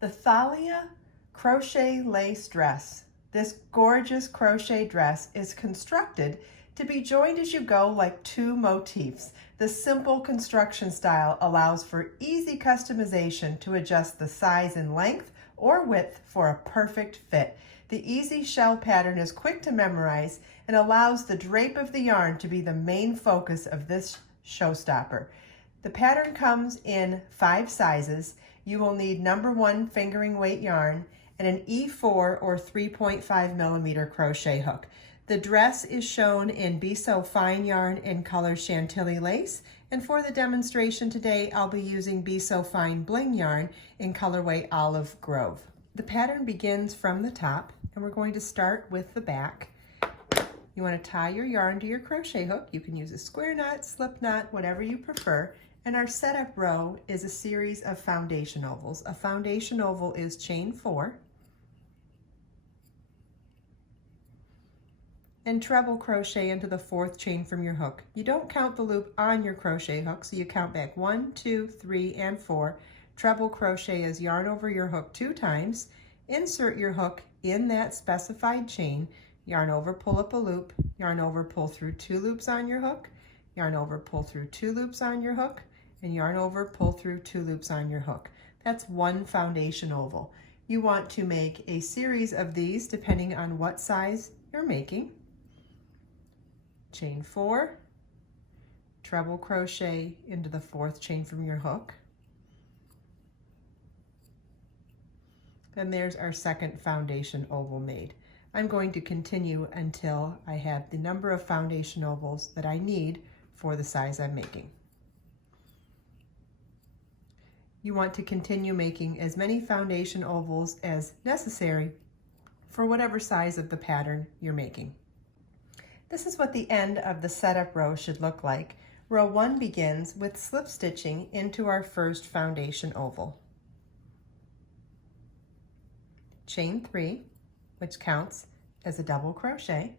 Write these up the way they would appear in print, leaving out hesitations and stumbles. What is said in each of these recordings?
The Thalia crochet lace dress. This gorgeous crochet dress is constructed to be joined as you go like two motifs. The simple construction style allows for easy customization to adjust the size and length or width for a perfect fit. The easy shell pattern is quick to memorize and allows the drape of the yarn to be the main focus of this showstopper. The pattern comes in 5 sizes. You will need number 1 fingering weight yarn and an E4 or 3.5 millimeter crochet hook. The dress is shown in Be So Fine yarn in color Chantilly lace, and for the demonstration today, I'll be using Be So Fine bling yarn in colorway Olive Grove. The pattern begins from the top, and we're going to start with the back. You want to tie your yarn to your crochet hook. You can use a square knot, slip knot, whatever you prefer. And our setup row is a series of foundation ovals. A foundation oval is chain 4 and treble crochet into the 4th chain from your hook. You don't count the loop on your crochet hook, so you count back 1, 2, 3, and 4. Treble crochet is yarn over your hook 2 times. Insert your hook in that specified chain, yarn over, pull up a loop, yarn over, pull through 2 loops on your hook, yarn over, pull through 2 loops on your hook, and yarn over, pull through 2 loops on your hook. That's one foundation oval. You want to make a series of these depending on what size you're making. Chain 4, treble crochet into the 4th chain from your hook. And there's our second foundation oval made. I'm going to continue until I have the number of foundation ovals that I need for the size I'm making. You want to continue making as many foundation ovals as necessary for whatever size of the pattern you're making. This is what the end of the setup row should look like. Row 1 begins with slip stitching into our first foundation oval. Chain 3, which counts as a double crochet,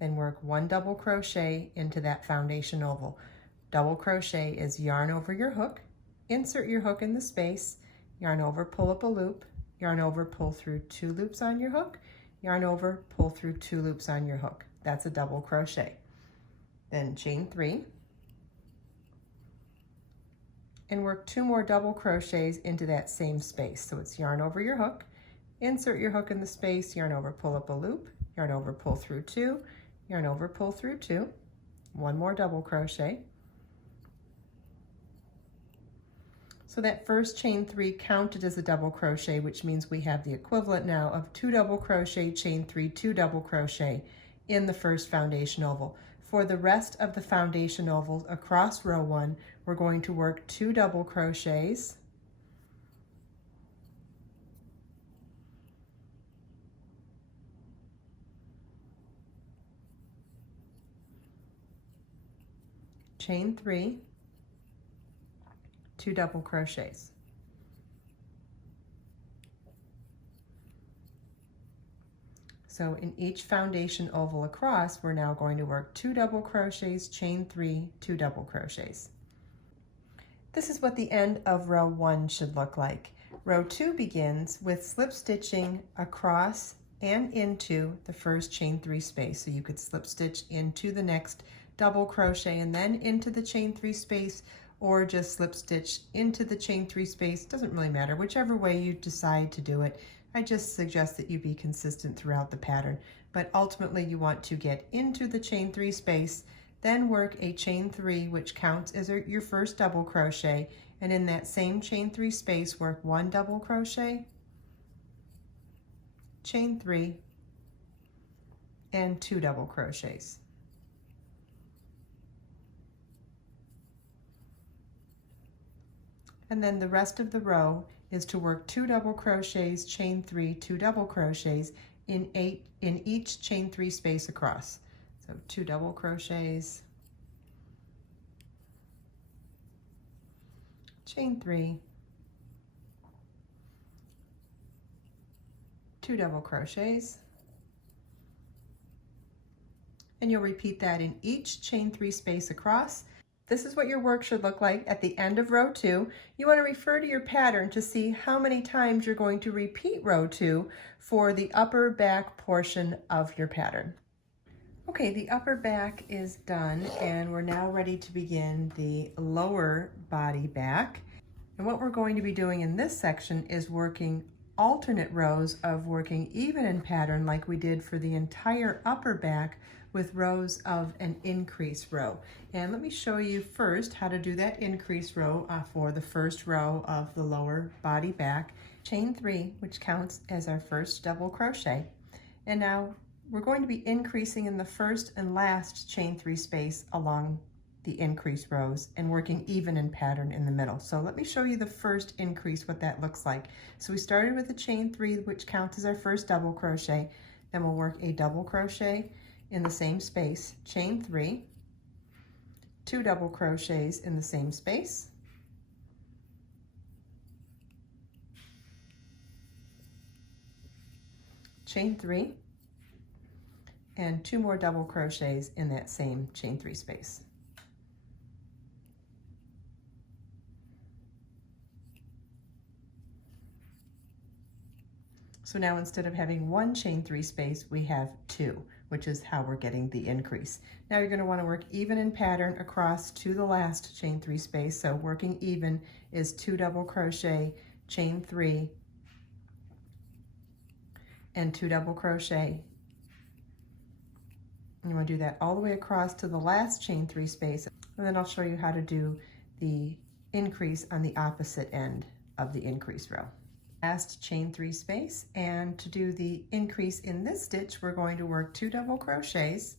then work 1 double crochet into that foundation oval. Double crochet is yarn over your hook, insert your hook in the space, yarn over, pull up a loop, yarn over, pull through 2 loops on your hook, yarn over, pull through 2 loops on your hook. That's a double crochet. Then chain 3 and work 2 more double crochets into that same space. So it's yarn over your hook, insert your hook in the space, yarn over, pull up a loop, yarn over, pull through 2, yarn over, pull through 2, 1 more double crochet. So that first chain 3 counted as a double crochet, which means we have the equivalent now of 2 double crochet, chain 3, 2 double crochet in the first foundation oval. For the rest of the foundation ovals across row 1, we're going to work 2 double crochets, chain 3, 2 double crochets. So in each foundation oval across, we're now going to work 2 double crochets, chain 3, 2 double crochets. This is what the end of row 1 should look like. Row 2 begins with slip stitching across and into the first chain 3 space. So you could slip stitch into the next double crochet and then into the chain 3 space, or just slip stitch into the chain 3 space. Doesn't really matter, whichever way you decide to do it. I just suggest that you be consistent throughout the pattern, but ultimately you want to get into the chain 3 space, then work a chain 3, which counts as your first double crochet, and in that same chain 3 space, work 1 double crochet, chain 3, and 2 double crochets. And then the rest of the row is to work 2 double crochets, chain 3, 2 double crochets in each chain 3 space across. So 2 double crochets, chain 3, 2 double crochets, and you'll repeat that in each chain 3 space across. This is what your work should look like at the end of row 2. You want to refer to your pattern to see how many times you're going to repeat row 2 for the upper back portion of your pattern. Okay, the upper back is done and we're now ready to begin the lower body back. And what we're going to be doing in this section is working alternate rows of working even in pattern like we did for the entire upper back with rows of an increase row. And let me show you first how to do that increase row for the first row of the lower body back. Chain 3, which counts as our first double crochet. And now we're going to be increasing in the first and last chain 3 space along the increase rows and working even in pattern in the middle. So let me show you the first increase, what that looks like. So we started with a chain 3, which counts as our first double crochet. Then we'll work a double crochet in the same space, chain 3, 2 double crochets in the same space, chain 3, and 2 more double crochets in that same chain 3 space. So now instead of having 1 chain 3 space, we have 2, which is how we're getting the increase. Now you're going to want to work even in pattern across to the last chain 3 space. So working even is 2 double crochet, chain 3, and 2 double crochet. And you want to do that all the way across to the last chain 3 space. And then I'll show you how to do the increase on the opposite end of the increase row. Last chain 3 space, and to do the increase in this stitch we're going to work 2 double crochets,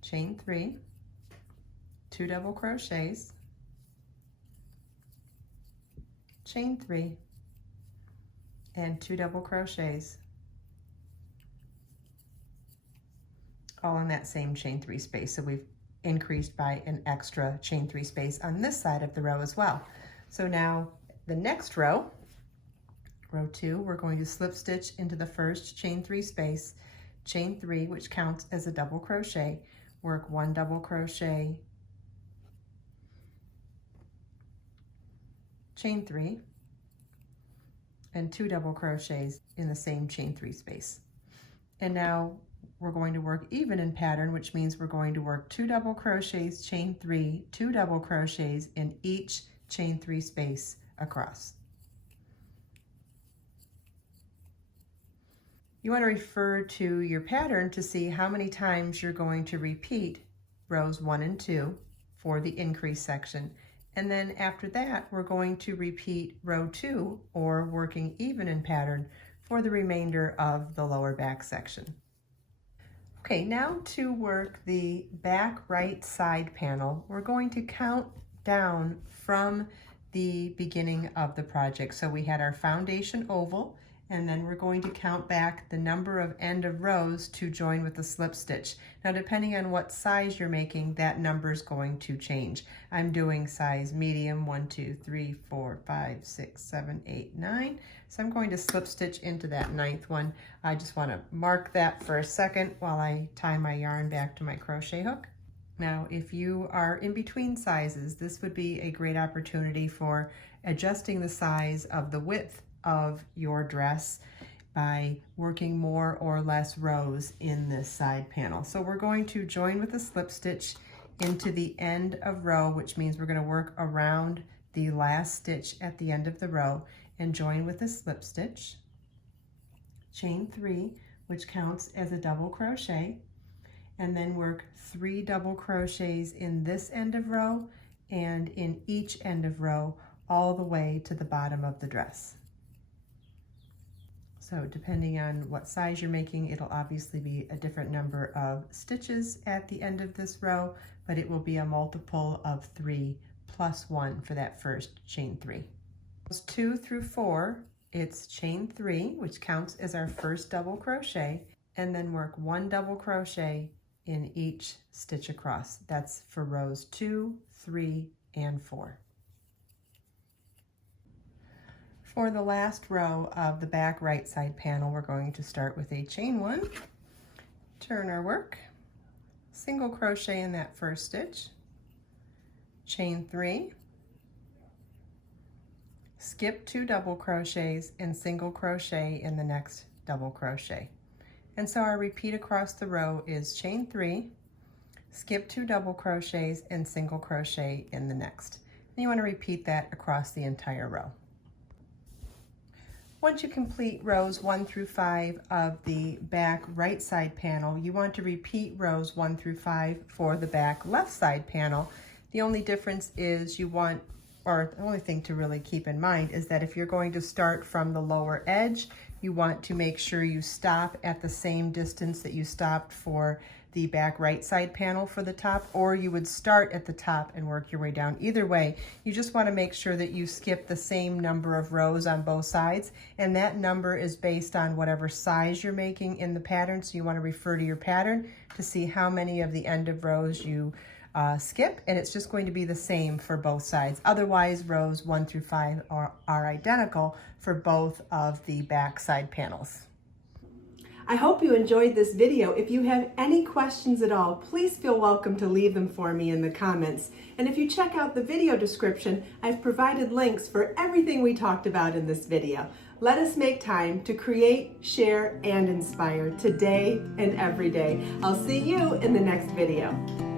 chain 3, 2 double crochets, chain 3, and 2 double crochets, all in that same chain 3 space. So we've increased by an extra chain 3 space on this side of the row as well. So now the next row, row 2, we're going to slip stitch into the first chain 3 space, chain 3, which counts as a double crochet, work 1 double crochet, chain 3, and 2 double crochets in the same chain 3 space. And now we're going to work even in pattern, which means we're going to work 2 double crochets, chain 3, 2 double crochets in each chain 3 space across. You want to refer to your pattern to see how many times you're going to repeat rows 1 and 2 for the increase section. And then after that, we're going to repeat row 2 or working even in pattern for the remainder of the lower back section. Okay, now to work the back right side panel, we're going to count down from the beginning of the project. So we had our foundation oval, and then we're going to count back the number of end of rows to join with the slip stitch. Now depending on what size you're making, that number is going to change. I'm doing size medium, 1, 2, 3, 4, 5, 6, 7, 8, 9. So I'm going to slip stitch into that 9th one. I just want to mark that for a second while I tie my yarn back to my crochet hook. Now, if you are in between sizes, this would be a great opportunity for adjusting the size of the width of your dress by working more or less rows in this side panel. So we're going to join with a slip stitch into the end of row, which means we're going to work around the last stitch at the end of the row and join with a slip stitch, chain 3, which counts as a double crochet, and then work 3 double crochets in this end of row and in each end of row all the way to the bottom of the dress. So depending on what size you're making, it'll obviously be a different number of stitches at the end of this row, but it will be a multiple of 3 plus 1 for that first chain 3. 2 through 4, it's chain 3, which counts as our first double crochet, and then work 1 double crochet in each stitch across. That's for rows 2, 3, and 4. For the last row of the back right side panel, we're going to start with a chain 1, turn our work, single crochet in that first stitch, chain 3, skip 2 double crochets and single crochet in the next double crochet. And so our repeat across the row is chain 3, skip 2 double crochets and single crochet in the next. And you want to repeat that across the entire row. Once you complete rows 1 through 5 of the back right side panel, you want to repeat rows 1 through 5 for the back left side panel. The only difference is the only thing to really keep in mind is that if you're going to start from the lower edge, you want to make sure you stop at the same distance that you stopped for the back right side panel for the top, or you would start at the top and work your way down. Either way, you just want to make sure that you skip the same number of rows on both sides, and that number is based on whatever size you're making in the pattern. So you want to refer to your pattern to see how many of the end of rows you skip, and it's just going to be the same for both sides. Otherwise, rows 1 through 5 are identical for both of the back side panels. I hope you enjoyed this video. If you have any questions at all, please feel welcome to leave them for me in the comments. And if you check out the video description, I've provided links for everything we talked about in this video. Let us make time to create, share, and inspire today and every day. I'll see you in the next video.